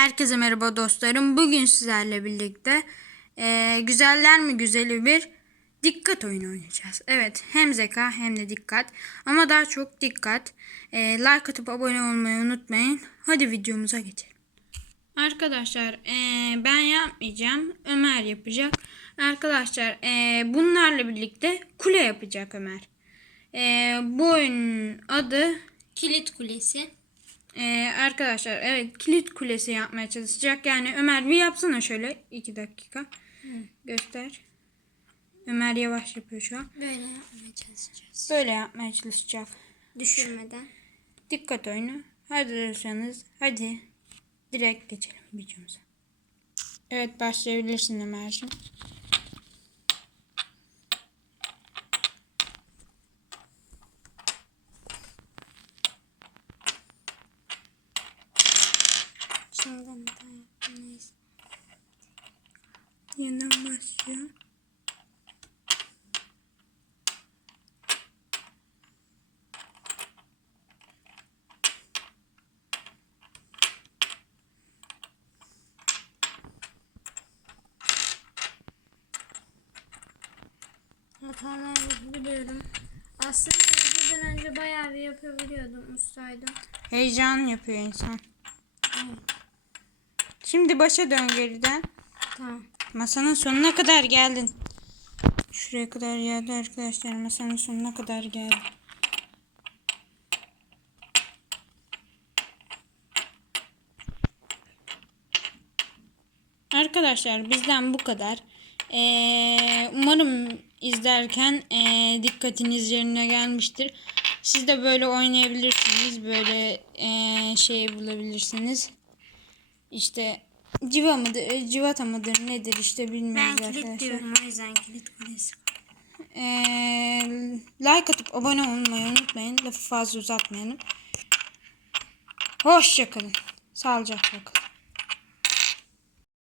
Herkese merhaba dostlarım. Bugün sizlerle birlikte eee, güzeller mi güzeli bir dikkat oyunu oynayacağız. Evet hem zeka hem de dikkat ama daha çok dikkat. Eee, like atıp abone olmayı unutmayın. Hadi videomuza geçelim. Arkadaşlar eee, ben yapmayacağım. Ömer yapacak. Arkadaşlar eee, bunlarla birlikte kule yapacak Ömer. Eee, bu oyunun adı Kilit Kulesi. Ee, arkadaşlar evet kilit kulesi yapmaya çalışacak. Yani Ömer bir yapsana şöyle iki dakika. Göster. Ömer yavaş yapıyor şu an. Böyle yapmaya çalışacağız. Böyle yapmaya çalışacak. Düşürmeden. Dikkat oyunu. Hadi diyorsanız hadi direkt geçelim videomuza. Evet başlayabilirsin Ömerciğim. Şimdiden hata yaptım neyse. Yeniden başlıyor. Hatalarımı biliyorum. Aslında videodan önce bayağı bir yapabiliyordum ustaydım. Heyecan yapıyor insan. Şimdi başa dön geriden. Tamam. Masanın sonuna kadar geldin. Şuraya kadar geldi arkadaşlar. Masanın sonuna kadar geldi. Arkadaşlar bizden bu kadar. Ee, umarım izlerken ee, dikkatiniz yerine gelmiştir. Siz de böyle oynayabilirsiniz. Böyle ee, şey bulabilirsiniz. İşte civa mıdır, e, civata mıdır nedir işte Ben bilmiyoruz kilit arkadaşlar. diyorum o yüzden Kilit Kulesi. Ee, like atıp abone olmayı unutmayın. Lafı fazla uzatmayalım. Hoşçakalın. Sağlıcakla kalın.